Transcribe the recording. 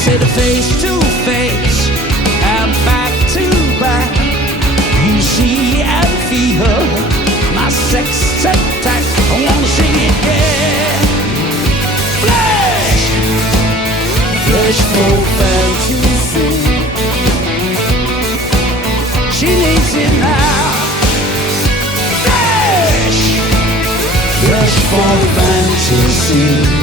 Sit face to face and back to back. You see and feel my sex attack. I wanna see it, yeah. Flash, flash for fantasy. She needs it now. Flash, flash for fantasy.